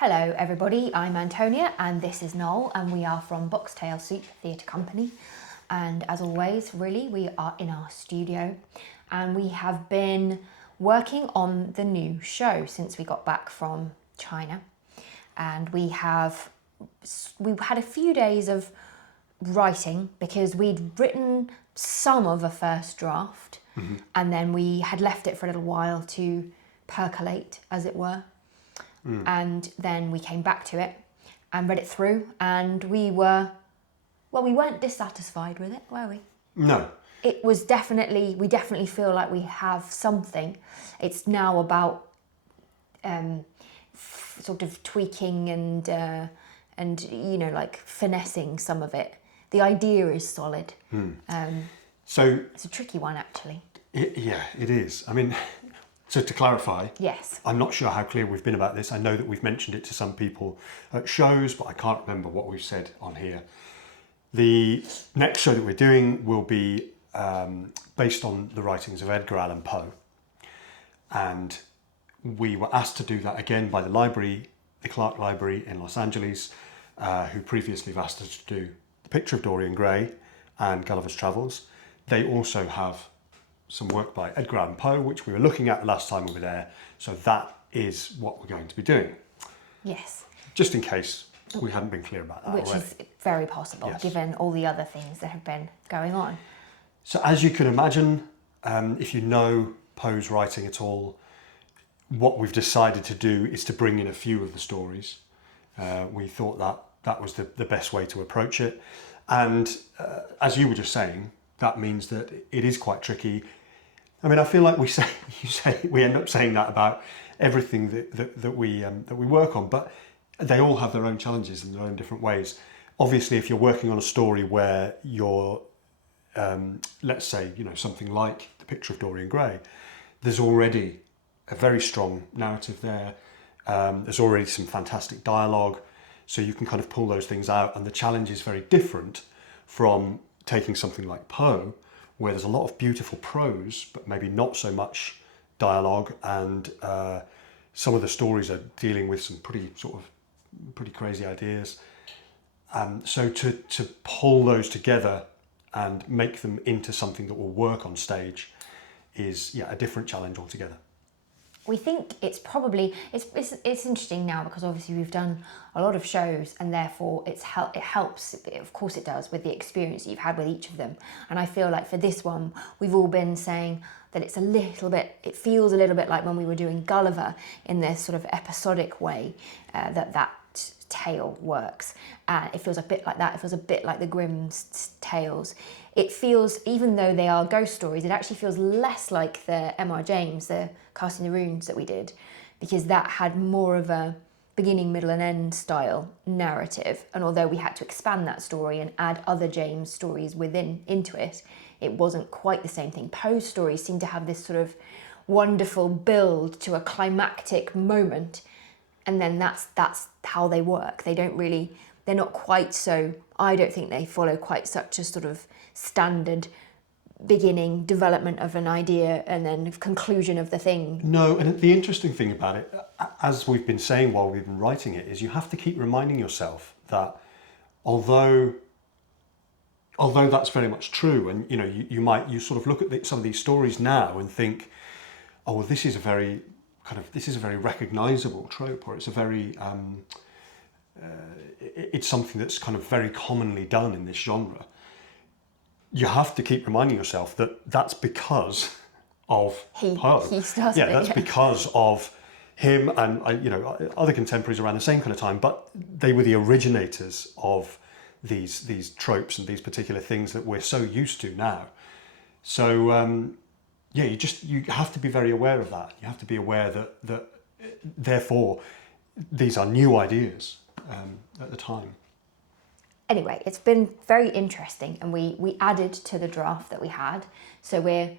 Hello everybody, I'm Antonia and this is Noel and we are from Boxtail Soup Theatre Company, and as always really we are in our studio and we have been working on the new show since we got back from China, and we've had a few days of writing because we'd written some of a first draft and then we had left it for a little while to percolate, as it were. And then we came back to it and read it through, and we weren't dissatisfied with it, were we? No. It was we definitely feel like we have something. It's now about sort of tweaking and like finessing some of it. The idea is solid. So it's a tricky one, actually. It is. I mean, so to clarify, yes, I'm not sure how clear we've been about this. I know that we've mentioned it to some people at shows, but I can't remember what we've said on here. The next show that we're doing will be based on the writings of Edgar Allan Poe. And we were asked to do that again by the Clark Library in Los Angeles, who previously have asked us to do The Picture of Dorian Gray and Gulliver's Travels. They also have some work by Edgar Allan Poe, which we were looking at the last time we were there. So that is what we're going to be doing. yes. Just in case we hadn't been clear about that Which already. is very possible, Yes. given all the other things that have been going on. So as you can imagine, if you know Poe's writing at all, what we've decided to do is to bring in a few of the stories. We thought that was the best way to approach it. And as you were just saying, that means that it is quite tricky. I mean, I feel like we end up saying that about everything that we work on, but they all have their own challenges in their own different ways. Obviously, if you're working on a story where you're, let's say, something like The Picture of Dorian Gray, there's already a very strong narrative there. There's already some fantastic dialogue, so you can kind of pull those things out, and the challenge is very different from taking something like Poe, where there's a lot of beautiful prose, but maybe not so much dialogue, and some of the stories are dealing with some pretty crazy ideas. So to pull those together and make them into something that will work on stage is a different challenge altogether. We think it's probably it's interesting now because obviously we've done a lot of shows, and therefore it helps, of course it does, with the experience that you've had with each of them. And I feel like for this one we've all been saying that it feels a little bit like when we were doing Gulliver, in this sort of episodic way that tale works. It feels a bit like that. It feels a bit like the Grimm's tales. It feels, even though they are ghost stories, it actually feels less like the M.R. James, the Casting the Runes that we did, because that had more of a beginning, middle and end style narrative. And although we had to expand that story and add other James stories into it, it wasn't quite the same thing. Poe's stories seem to have this sort of wonderful build to a climactic moment, and then that's how they work. They're not quite so, I don't think they follow quite such a sort of standard beginning, development of an idea, and then conclusion of the thing. No, and the interesting thing about it, as we've been saying while we've been writing it, is you have to keep reminding yourself that although that's very much true, and you sort of look at some of these stories now and think, oh well, this is a very recognizable trope, or it's a very it's something that's kind of very commonly done in this genre. You have to keep reminding yourself that that's because of Poe. He started it, that's because of him and other contemporaries around the same kind of time, but they were the originators of these tropes and these particular things that we're so used to now. So you have to be very aware of that. You have to be aware that therefore these are new ideas at the time. Anyway, it's been very interesting, and we added to the draft that we had. So we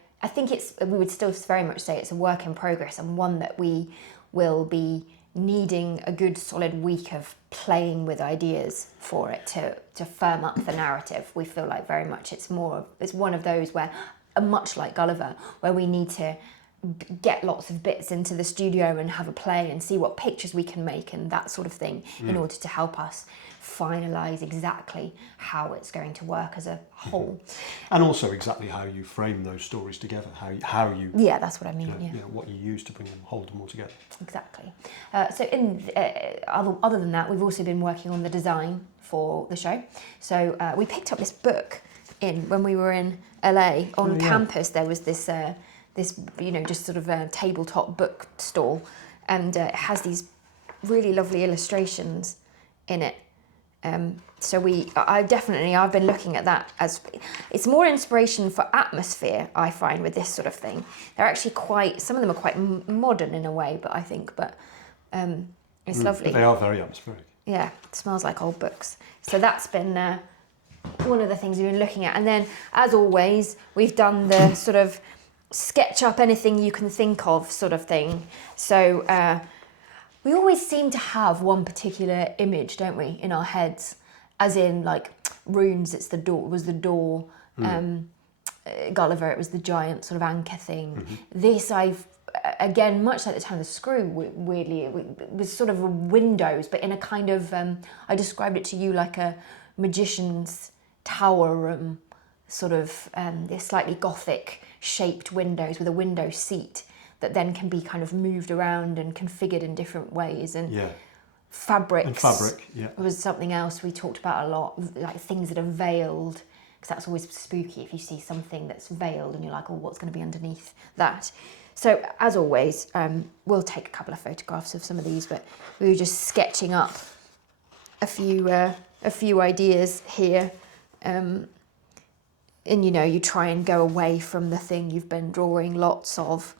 would still very much say it's a work in progress, and one that we will be needing a good solid week of playing with ideas for it to firm up the narrative. We feel like very much it's one of those where, much like Gulliver, where we need to get lots of bits into the studio and have a play and see what pictures we can make and that sort of thing in order to help us finalise exactly how it's going to work as a whole. And also exactly how you frame those stories together, how you Yeah, that's what I mean. you know, what you use to hold them all together. Exactly. So other than that, we've also been working on the design for the show. So we picked up this book when we were in LA on campus. There was this just sort of a tabletop book stall, and it has these really lovely illustrations in it. I've been looking at that as it's more inspiration for atmosphere, I find, with this sort of thing. They're actually some of them are quite modern in a way, but it's lovely. But they are very atmospheric. Yeah, it smells like old books. So that's been one of the things we've been looking at. And then, as always, we've done the sort of sketch up anything you can think of sort of thing. So we always seem to have one particular image, don't we, in our heads? As in, like, Runes, the door. Gulliver, it was the giant sort of anchor thing. Mm-hmm. This, again, much like the Time of the Screw, weirdly, it was sort of windows, but in a kind of, I described it to you like a magician's tower room, sort of this slightly Gothic shaped windows with a window seat that then can be kind of moved around and configured in different ways. And fabric was something else we talked about a lot, like things that are veiled, because that's always spooky if you see something that's veiled and you're like, oh, what's going to be underneath that? So as always, we'll take a couple of photographs of some of these, but we were just sketching up a few ideas here. And you try and go away from the thing you've been drawing lots of.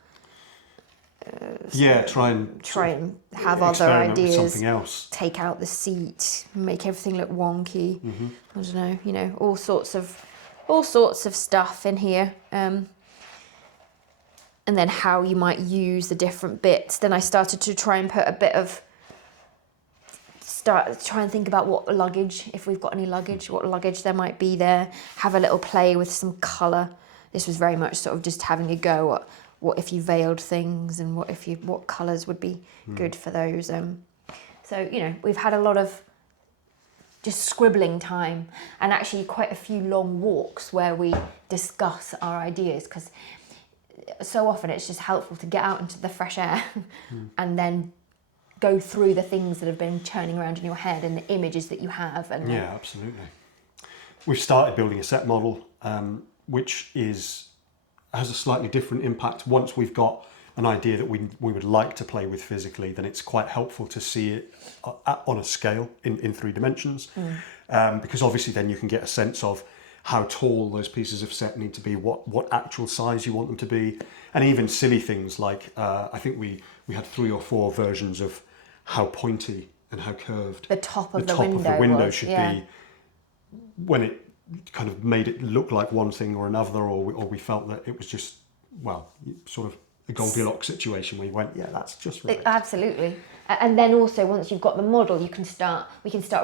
Try and have other ideas. With something else. Take out the seat, make everything look wonky. Mm-hmm. I don't know, all sorts of stuff in here. And then how you might use the different bits. Then I started to try and put a bit of. Try and think about what luggage, if we've got any luggage, what luggage there might be there. Have a little play with some colour. This was very much sort of just having a go at what if you veiled things and what colours would be good for those. So we've had a lot of just scribbling time and actually quite a few long walks where we discuss our ideas, because so often it's just helpful to get out into the fresh air and then go through the things that have been churning around in your head and the images that you have. And yeah, absolutely. We've started building a set model, which has a slightly different impact. Once we've got an idea that we would like to play with physically, then it's quite helpful to see it on a scale in 3 dimensions, because obviously then you can get a sense of how tall those pieces of set need to be, what actual size you want them to be, and even silly things like I think we had 3 or 4 versions of how pointy and how curved the top of the window should be, when it kind of made it look like one thing or another, or we felt that it was just, sort of a Goldilocks situation where you went, that's just right. Absolutely. And then also once you've got the model, we can start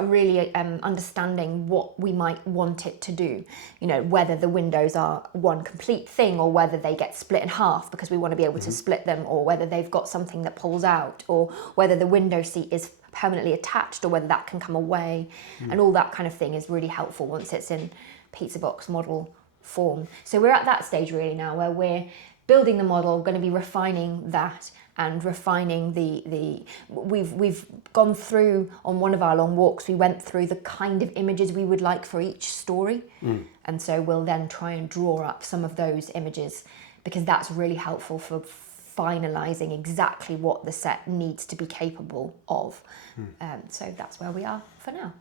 really understanding what we might want it to do. Whether the windows are one complete thing or whether they get split in half because we want to be able to split them, or whether they've got something that pulls out, or whether the window seat is permanently attached or whether that can come away. And all that kind of thing is really helpful once it's in pizza box model form. So we're at that stage really now where we're building the model, going to be refining that and refining we've gone through, on one of our long walks, we went through the kind of images we would like for each story. And so we'll then try and draw up some of those images, because that's really helpful for finalising exactly what the set needs to be capable of. So that's where we are for now.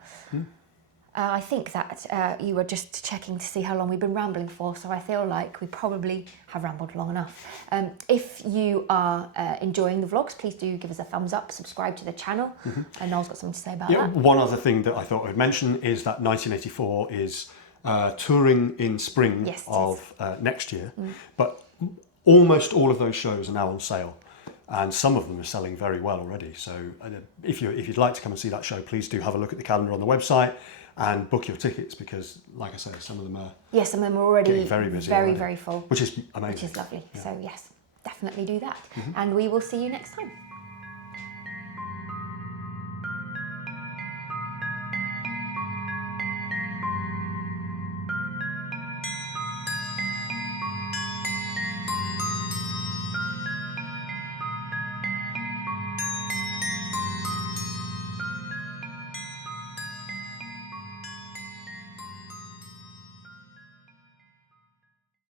I think that you were just checking to see how long we've been rambling for, so I feel like we probably have rambled long enough. If you are enjoying the vlogs, please do give us a thumbs up, subscribe to the channel, and Noel's got something to say about that. One other thing that I thought I'd mention is that 1984 is touring in spring of next year, but almost all of those shows are now on sale. And some of them are selling very well already. So if you'd like to come and see that show, please do have a look at the calendar on the website and book your tickets, because, like I said, some of them are some of them are already very busy, very full, which is amazing, which is lovely. So yes, definitely do that. And we will see you next time.